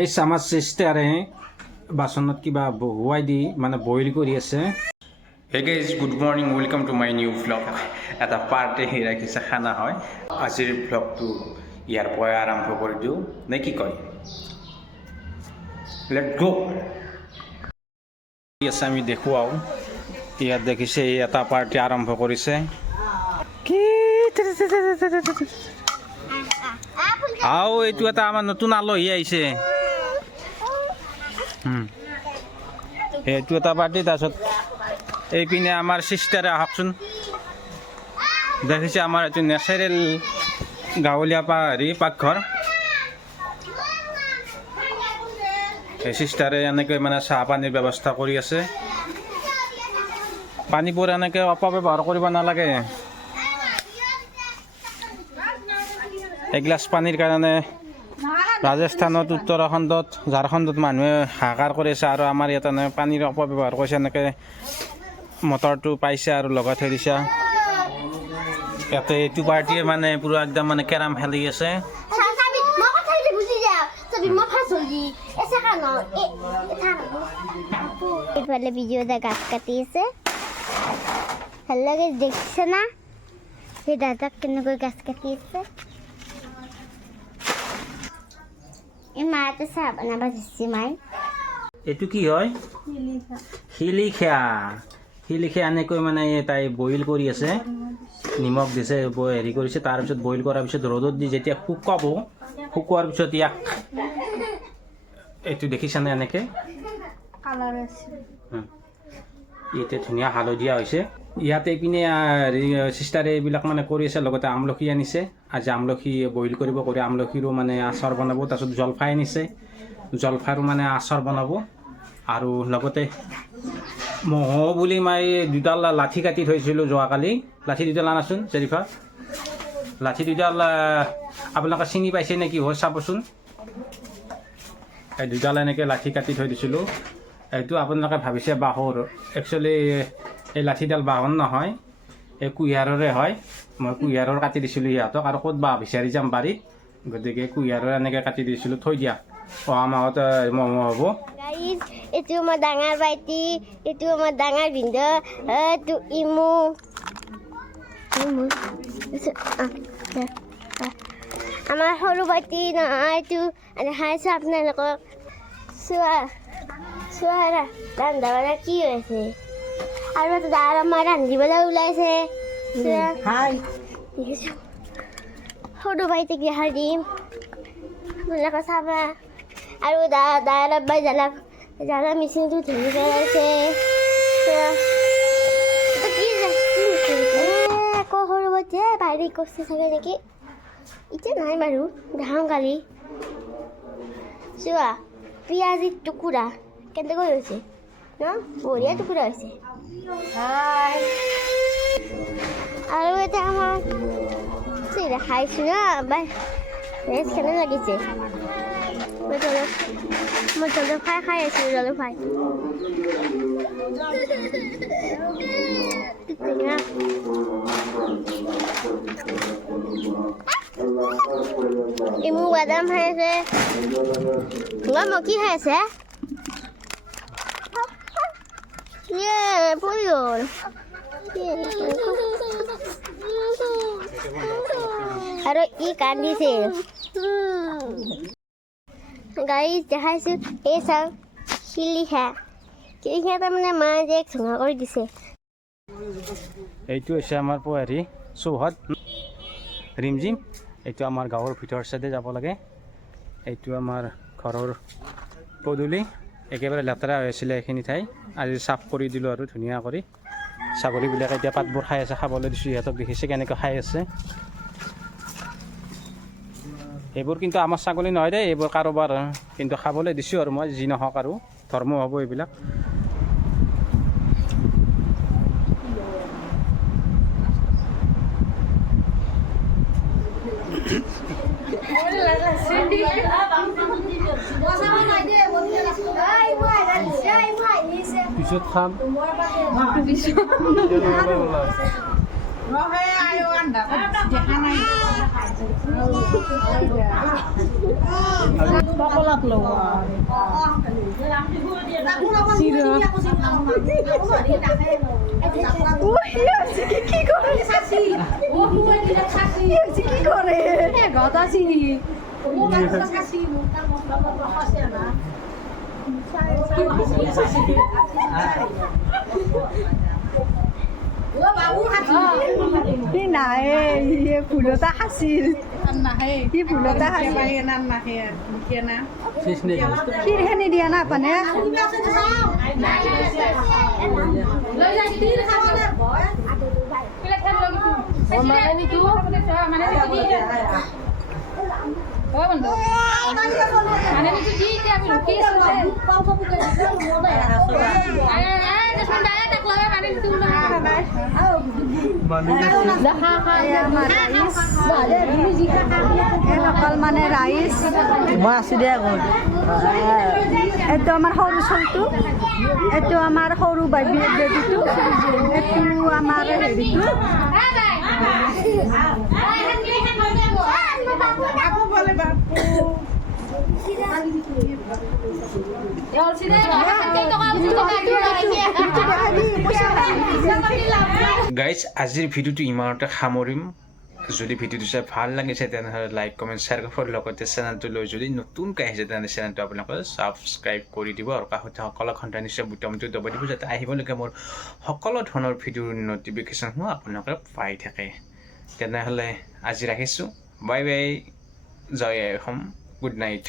গাইছ আমাৰ চিষ্টাৰে বাচনত কিবা বহুৱাই দি মানে বইল কৰি আছে। Hey guys good morning, welcome to my new vlog. এটা পাৰ্টি ৰাখিছে খানা হয়। আজিৰ ভ্লগটো ইয়াৰ পৰাই আৰম্ভ কৰি দিওঁ নে কি কয়? Let go. আছে আমি দেখুৱাওঁ। ইয়াত দেখিছে এটা পাৰ্টি আৰম্ভ কৰিছে। আও এইটো এটা আমাৰ নতুন আলহী আহিছে। এইটো এটা পাৰ্টি। তাৰপিছত এইপিনে আমাৰ চিষ্টাৰে আহকচোন। দেখিছে আমাৰ এইটো নেচাৰেল গাঁৱলীয়া পাকঘৰ। এই চিষ্টাৰে এনেকৈ মানে চাহ পানীৰ ব্যৱস্থা কৰি আছে। পানীবোৰ এনেকৈ অপব্যৱহাৰ কৰিব নালাগে। এগিলাচ পানীৰ কাৰণে ৰাজস্থানত, উত্তৰাখণ্ডত, ঝাৰখণ্ডত মানুহে হাহাকাৰ কৰি আছে, আৰু আমাৰ ইয়াত পানীৰ অপব্যৱহাৰ কৰিছে। এনেকৈ মটৰটো পাইছে আৰু লগাই থৈ দিছে। ইয়াতে এইটো পাৰ্টিয়ে মানে পুৰা একদম মানে কেৰাম খেলি আছে। এইফালে ভিডিঅ'তে গাছ কাটি আছে। ভাল লাগে দেখিছে না, সেই দাদাক কেনেকৈ গাছ কাটি আছে। এই মাহঁতে চাহ বনাব দিছে মায়ে। এইটো কি হয়? শিলিখা। শিলিখা এনেকৈ মানে তাই বইল কৰি আছে, নিমখ দিছে, হেৰি কৰিছে। তাৰপিছত বইল কৰাৰ পিছত ৰ'দত দি যেতিয়া শুকাব, শুকোৱাৰ পিছত ইয়াক এইটো দেখিছানে এনেকৈ ইয়াতে ধুনীয়া হালধীয়া হৈছে। ইয়াতে এইপিনে চিষ্টাৰে এইবিলাক মানে কৰি আছে। লগতে আমলখি আনিছে। আজি আমলখি বইল কৰিব, কৰি আমলখিৰো মানে আচাৰ বনাব। তাৰপিছত জলফাই আনিছে, জলফাইৰো মানে আচাৰ বনাব। আৰু লগতে ম'হ বুলি মই দুডাল লাঠি কাটি থৈছিলোঁ যোৱাকালি। লাঠি দুডাল আনাচোন জেৰিফা। লাঠি দুডাল আপোনালোকে চিনি পাইছে নেকি হয় চাবচোন। এই দুডাল এনেকৈ লাঠি কাটি থৈ দিছিলোঁ। এইটো আপোনালোকে ভাবিছে বাঁহৰ। একচুৱেলি এই লাঠিডাল বাঁহৰ নহয়, এই কুঁহিয়াৰৰে হয়। মই কুঁহিয়াৰৰ কাটি দিছিলোঁ সিহঁতক, আৰু ক'ত বাঁহ বিচাৰি যাম বাৰীত, গতিকে কুঁহিয়াৰৰ এনেকৈ কাটি দিছিলোঁ। থৈ দিয়া, অহা মাহত ম'ম হ'ব। এইটো আমাৰ ডাঙৰ ভাইটি, এইটো আমাৰ ডাঙৰ ভিনদেউ, এইটো ইমু। আমাৰ সৰু ভাইটি নহয় এইটো। দেখাইছো আপোনালোকক। চোৱা চোৱা ৰান্ধা বাঢ়া কি হৈছে। আৰু এটা দাৰ আমাৰ ৰান্ধিবলৈ ওলাইছে। সৰু ভাইটিক দেখাই দিম, আপোনালোকে চাবা। আৰু দাৰ আব্বাই জ্বালা মেচিনটো ধৰি পেলাইছে। আকৌ সৰু ভাইটিয়ে বাৰী কৰিছে চাগে নেকি, এতিয়া নাই বাৰু, দেখাওঁ কালি। চোৱা পিঁয়াজৰ টুকুৰা কেনেকৈ হৈছে ন, বঢ়িয়া টুকুৰা হৈছে। আৰু এতিয়া আমাৰ দেখাইছোঁ ন, বেছ কেনে লাগিছে। মই জলফাই খাই আছোঁ, জলফাই। ইমু বাদাম খাই আছে। মই কি খাই আছে? পৰি গ'ল। আৰু ই কান্দিছে। গাড়ী দেখাইছোঁ। এই চাওক শিলিখা। শিলিখা তাৰমানে মায়ে যে ধুঙা কৰি দিছে। এইটো হৈছে আমাৰ হেৰি চৌহদ ৰিমজিম। এইটো আমাৰ গাঁৱৰ ভিতৰ চাইডে যাব লাগে। এইটো আমাৰ ঘৰৰ পদূলি। একেবাৰে লেতেৰা হৈ আছিলে এইখিনি ঠাই, আজি চাফ কৰি দিলোঁ আৰু ধুনীয়া কৰি। ছাগলীবিলাকে এতিয়া পাতবোৰ খাই আছে, খাবলৈ দিছোঁ সিহঁতক। দেখিছে কেনেকৈ খাই আছে। এইবোৰ কিন্তু আমাৰ ছাগলী নহয় দেই, এইবোৰ কাৰোবাৰ, কিন্তু খাবলৈ দিছোঁ আৰু মই, যি নহওক আৰু ধৰ্ম হ'ব এইবিলাক। পিছত খাম। কলাত লগা কি কৰে গদা চিনি নাই ফুলতা খাছিল কি ফুলতা খাছিল খিৰখিনি দিয়া না পানে অকল মানে ৰাইচ মই আছো দিয়া এইটো আমাৰ সৰু চলটো এইটো আমাৰ সৰু বেবীটো এইটো আমাৰ হেৰিটো গাইজ আজিৰ ভিডিঅ'টো ইমানতে সামৰিম যদি ভিডিঅ'টো চাই ভাল লাগিছে তেনেহ'লে লাইক কমেণ্ট শ্বেয়াৰ কৰিব লগতে চেনেলটোলৈ যদি নতুনকৈ আহিছে তেনেহ'লে চেনেলটো আপোনালোকে ছাবস্ক্ৰাইব কৰি দিব আৰু কাষতে সকলো ঘণ্টা নিশ্চয় বুটামটো দবাই দিব যাতে আহিবলৈকে মোৰ সকলো ধৰণৰ ভিডিঅ'ৰ ন'টিফিকেশ্যনসমূহ আপোনালোকে পাই থাকে তেনেহ'লে আজি ৰাখিছোঁ বাই বাই জয় আই অসম গুড নাইট